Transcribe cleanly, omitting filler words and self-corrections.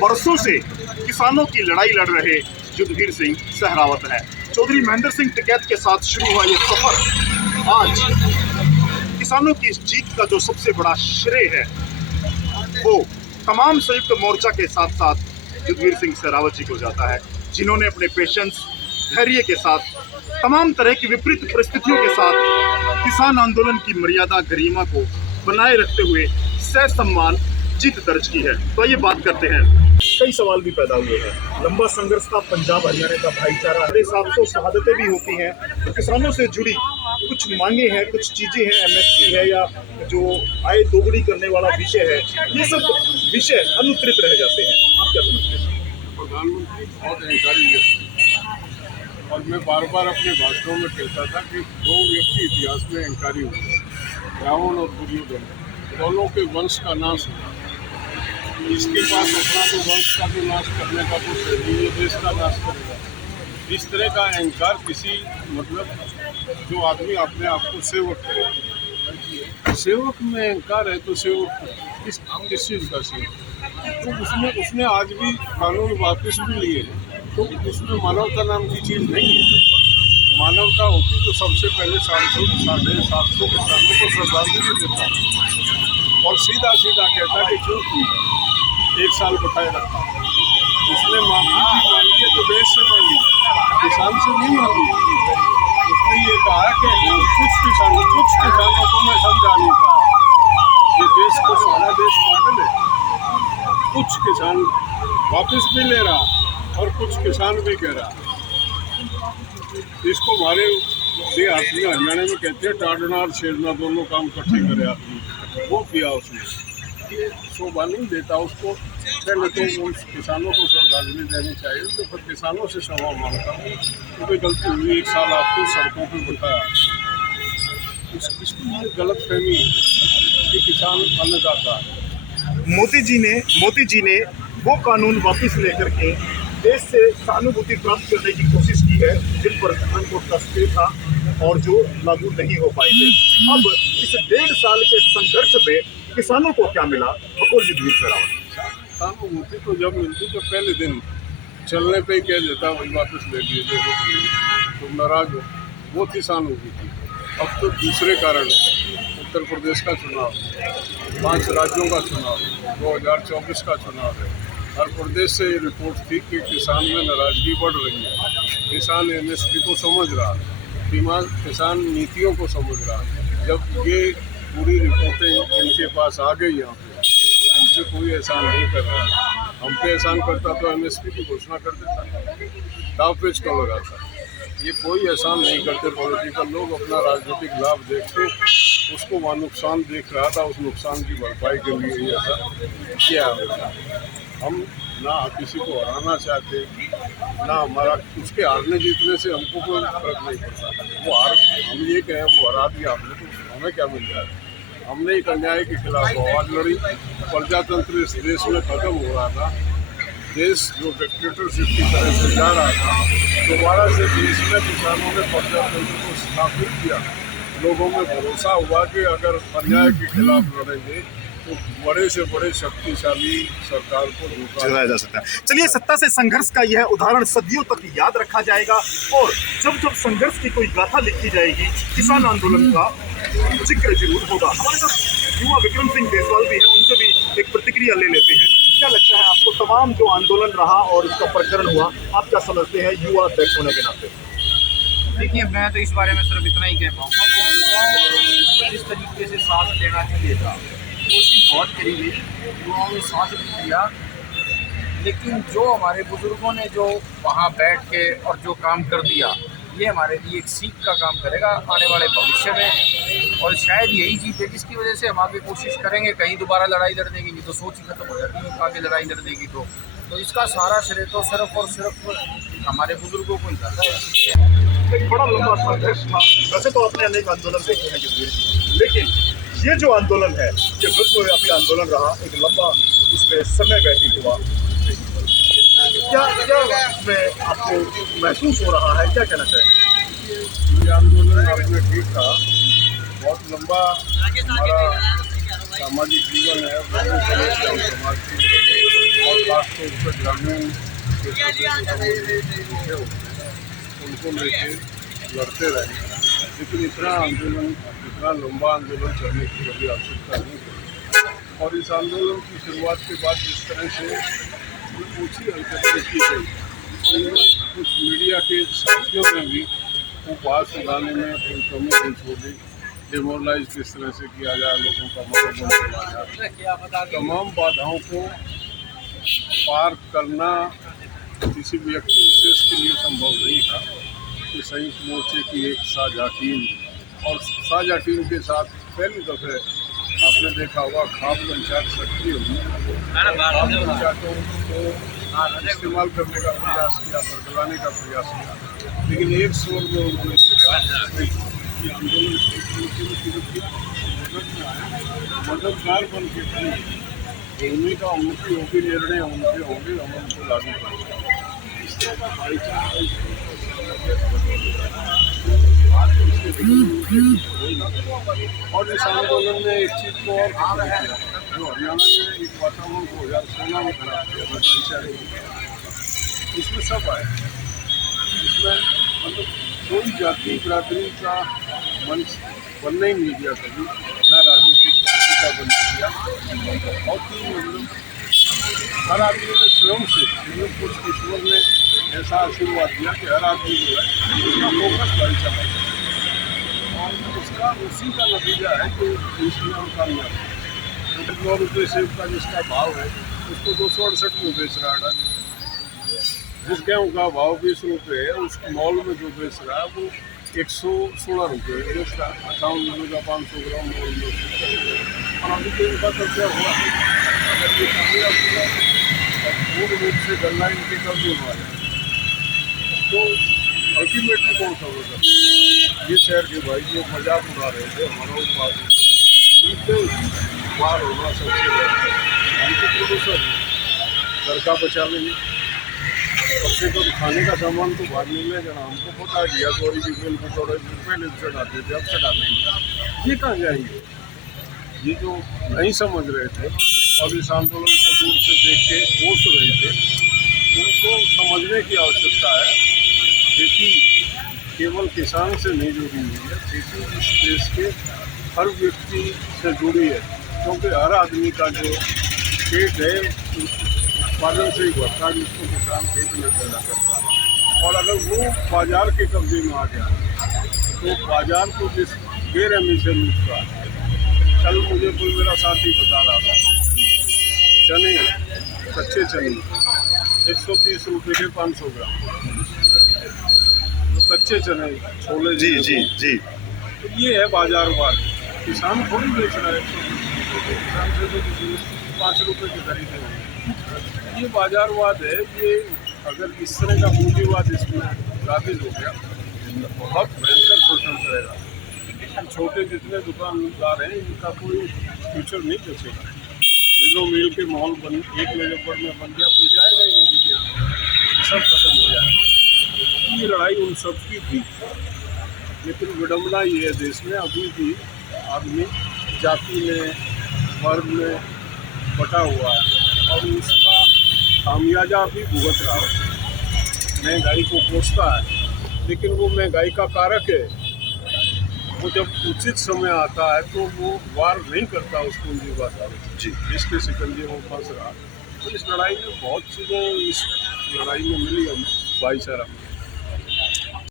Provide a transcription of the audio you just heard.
बरसों से किसानों की लड़ाई लड़ रहे युद्धवीर सिंह सहरावत है। चौधरी महेंद्र सिंह टिकैत के साथ शुरू हुआ ये सफर आज किसानों की इस जीत का जो सबसे बड़ा श्रेय है वो तमाम संयुक्त मोर्चा के साथ साथ युद्धवीर सिंह सहरावत जी को जाता है, जिन्होंने अपने पेशेंस, धैर्य के साथ, तमाम तरह की विपरीत परिस्थितियों के साथ किसान आंदोलन की मर्यादा गरिमा को बनाए रखते हुए ससम्मान जीत दर्ज की है। तो आइए बात करते हैं। कई सवाल भी पैदा हुए हैं। लंबा संघर्ष था, पंजाब हरियाणा का भाईचारा, 750 शहादतें भी होती हैं, तो किसानों से जुड़ी कुछ मांगे हैं, कुछ चीजें हैं, एमएसपी है या जो आय दोगुनी करने वाला विषय है, ये सब विषय अनुत्तरित रह जाते हैं। आप क्या समझते हैं? प्रधानमंत्री बहुत अहंकारी व्यक्ति, और मैं बार बार अपने भाषणों में कहता था कि दो व्यक्ति इतिहास में अहंकारी हुए, रावण और दुर्योधन, दोनों के वंश का नाश हुआ। इसके पास अपना तो वंश का भी नाश करने का कुछ है नहीं, ये देश का नाश करेगा। इस तरह का अहंकार किसी जो आदमी अपने आप को सेवक है, सेवक में अहंकार है तो सेवक किस चीज़ का सेवक? तो उसने आज भी कानून वापस भी लिए हैं, तो उसमें मानवता नाम की चीज़ नहीं है। मानवता होती तो सबसे पहले 750 किसानों को श्रद्धांजलि देता और सीधा कहता कि क्यों 1 साल बटाए रखा। उसने माफी भी मांगी है तो देश से मांगी, किसान से नहीं मांगी। उसने ये कहा कि कुछ किसानों को मैं समझा नहीं पाया, ये देश को सारा देश पागल है। कुछ किसान वापस भी ले रहा और कुछ किसान भी कह रहा। इसको हमारे देहात में हरियाणा में कहते हैं टाड़ना और छेड़ना, दोनों काम इकट्ठे करे आदमी। वो किया उसने, ये शोभा नहीं देता उसको। पहले तो उन किसानों को श्रद्धांजलि देनी चाहिए, तो फिर किसानों से क्षमा मांगता हूँ क्योंकि गलती हुई। 1 साल आपको सड़कों पर बिठाया, इसकी गलत फहमी कि किसान अन्नदाता है। मोदी जी ने वो कानून वापस लेकर के देश से सहानुभूति प्राप्त करने की कोशिश की है जिन पर उनको तस्वीर था और जो लागू नहीं हो पाए थे। अब इस 1.5 साल के संघर्ष में किसानों को क्या मिला? बकौल युद्धवीर सहरावत, सहानुभूति तो जब मिलती तो पहले दिन चलने पे ही कह देता वही वापस ले लीजिए, तुम नाराज हो, वो थी सहानुभूति। अब तो दूसरे कारण उत्तर प्रदेश का चुनाव, 5 राज्यों का चुनाव, 2024 का चुनाव है। हर प्रदेश से ये रिपोर्ट थी कि किसान में नाराजगी बढ़ रही है। किसान एमएसपी को समझ रहा है, किसान नीतियों को समझ रहा है। जब ये पूरी रिपोर्टें इनके पास आ गई, यहाँ पे हमसे कोई एहसान नहीं कर रहा है। हम पे एहसान करता तो एमएसपी की घोषणा कर देता, दाव पेच क्यों लगाता? ये कोई एहसान नहीं करते पॉलिटिकल लोग, अपना राजनीतिक लाभ देखते। उसको वहाँ नुकसान देख रहा था, उस नुकसान की भरपाई के लिए ही ऐसा किया होगा। हम ना किसी को हराना चाहते, ना हमारा उसके हारने जीतने से हमको कोई फर्क नहीं पड़ता। वो हार, हम ये कहें वो हरा दिया हमने तो हमें क्या मिल जाए? हमने एक अन्याय के खिलाफ आवाज़ लड़ी। प्रजातंत्र इस देश में खत्म हो रहा था, देश जो डिक्टेटरशिप की तरह से जा रहा था, दोबारा से देश में किसानों ने प्रजातंत्र को स्थापित किया। लोगों में भरोसा हुआ कि अगर अन्याय के खिलाफ लड़ेंगे तो बड़े से बड़े शक्तिशाली सरकार को झुकाया जा सकता है। चलिए, सत्ता से संघर्ष का यह उदाहरण सदियों तक याद रखा जाएगा और जब जब संघर्ष की कोई गाथा लिखी जाएगी, किसान आंदोलन का जिक्र जरूर होगा। हमारे साथ युवा विक्रम सिंह देसवाल भी हैं, उनसे भी एक प्रतिक्रिया ले लेते हैं। क्या लगता है आपको, तमाम जो आंदोलन रहा और उसका प्रकरण हुआ, आप क्या समझते हैं युवा अध्यक्ष होने के नाते? देखिए, मैं तो इस बारे में सिर्फ इतना ही कह पाऊँगा कि युवाओं को जिस तरीके से साथ देना चाहिए था, कोशिश बहुत करी गई, युवाओं ने साथ भी दिया, लेकिन जो हमारे बुजुर्गों ने जो वहाँ बैठ के और जो काम कर दिया, ये हमारे लिए एक सीख का काम करेगा आने वाले भविष्य में। और शायद यही जीत है जिसकी वजह से हम आगे कोशिश करेंगे। कहीं दोबारा लड़ाई लड़ देंगे, नहीं तो सोच ही खत्म हो जाती है आगे लड़ाई लड़ देगी तो इसका सारा श्रेय तो सिर्फ और सिर्फ हमारे बुजुर्गों को ही जाता है। एक बड़ा लंबा संघर्ष था। वैसे तो आपने अनेक आंदोलन देखे हैं युद्धवीर जी, लेकिन ये जो आंदोलन है, ये विश्वव्यापी आंदोलन रहा, एक लंबा उसमें समय व्यतीत हुआ। क्या उसमें आपको महसूस हो रहा है? क्या कहना चाहेंगे? ये आंदोलन आपने ठीक कहा, बहुत लंबा हमारा सामाजिक जीवन है, लंबे समय से हम समाज की बहुत बात खासतौर पर ग्रामीण क्षेत्रों से उनको लेके लड़ते रहे, लेकिन इतना लंबा आंदोलन करने की कभी आवश्यकता नहीं पड़ी। और इस आंदोलन की शुरुआत के बाद जिस तरह से ऊँची हरकतें की गई, कुछ मीडिया के साथियों ने भी वो बात सुनाने में कोई कमी नहीं छोड़ी। डिमोरलाइज किस तरह से किया जाए, लोगों का मनोबल बढ़ाया जाए, तमाम बाधाओं को पार करना किसी व्यक्ति विशेष के लिए संभव नहीं था। कि संयुक्त मोर्चे की एक साझा टीम, और साझा टीम के साथ पहली दफ़े आपने देखा होगा खाप पंचायत सक्रिय हुई, खाप पंचायतों को इस्तेमाल करने का प्रयास किया, बरगलाने का प्रयास किया, लेकिन एक स्वर में उन्होंने कि आंदोलन शुरू किया, मददगार बन के होने का उनकी होगी निर्णय, उनके होंगे, हम उनको लागू करेंगे। इस तरह का भाईचारा और इस आंदोलन ने एक चीज़ को और खत्म किया, जो हरियाणा में एक वातावरण 2016 में खराब किया भाईचारे की, इसमें सब आए, इसमें मतलब कोई जाति बिरादरी का मंच बनने ही नहीं दिया कभी, न राजनीतिक पार्टी का बन दिया। और मतलब हर आदमी ने स्वयं से कुछ ईश्वर ने ऐसा आशीर्वाद दिया कि हर आदमी जो है उसका फोकस भाईचारा, और उसका उसी का नतीजा है कि इसमें हम कामयाब हैं। 9 रुपये सेब का जिसका भाव है उसको 268 में बेच रहा है। जिस गेहूँ का भाव 20 रुपये है, उस मॉल में जो बेच रहा है वो 116 रुपये बेच रहा है। 58 रुपये का 500 ग्राम मॉल में। और अभी तो इनका कब्जा हुआ है, अगर ये कामयाब हुआ और पूर्ण रूप से गन्ना इनके कब्जे में आ जाए तो अल्टीमेटली कौन सा होगा? ये शहर के भाई जो मजाक उड़ा रहे थे हमारा उत्पाद, उनसे बाहर होना सबसे बेहतर। हमको प्रोड्यूसर घर का बचा लेंगे, कम से कम खाने का सामान तो बाहर मिल लेगा ना। हमको पता दिया सॉरी की बिल पकौड़े पहले चढ़ाते थे, अब चढ़ा लेंगे, ये कहाँ जाएंगे? ये जो नहीं समझ रहे थे और इस आंदोलन को दूर से देख के कोस रहे थे, उनको समझने की आवश्यकता है। खेती केवल किसान से नहीं जुड़ी हुई है, खेती इस देश के हर व्यक्ति से जुड़ी है, क्योंकि हर आदमी का जो पेट है उत्पादन से ही बढ़ता है, जिसको किसान खेत में पैदा करता है। और अगर वो बाजार के कब्जे में आ गया तो बाजार को जिस बेरहमी से लूटता है। कल मुझे कोई मेरा साथी बता रहा था, चने, कच्चे चने 130 रुपये के 500 ग्राम, तो कच्चे चने छोले। जी जी जी, तो ये है बाजारवाद। किसान थोड़ी बेच रहा है, किसान से तो 5 रुपये की खरीदे हैं। ये बाजारवाद है। ये अगर इस तरह का पूंजीवाद इसमें शामिल हो गया तो बहुत भयंकर शोषण करेगा। छोटे जितने दुकानदार हैं इनका कोई फ्यूचर नहीं बचेगा। मिलों मिल के माहौल बन एक नवंबर में बन गया तो जाएगा ही नहीं, सब खत्म हो जाएगा। ये लड़ाई उन सब की थी, लेकिन विडम्बना ये है देश में अभी भी आदमी जाति में वर्ग में बटा हुआ है और उसका खामियाजा भी भुगत रहा है। महंगाई को कोसता है, लेकिन वो महंगाई का कारक है। वो जब उचित समय आता है तो वो वार नहीं करता उस पूंजीवाद जी, जिसके शिकंजे वो फंस रहा। तो इस लड़ाई में बहुत चीज़ें इस लड़ाई में मिली हमें भाईचारा।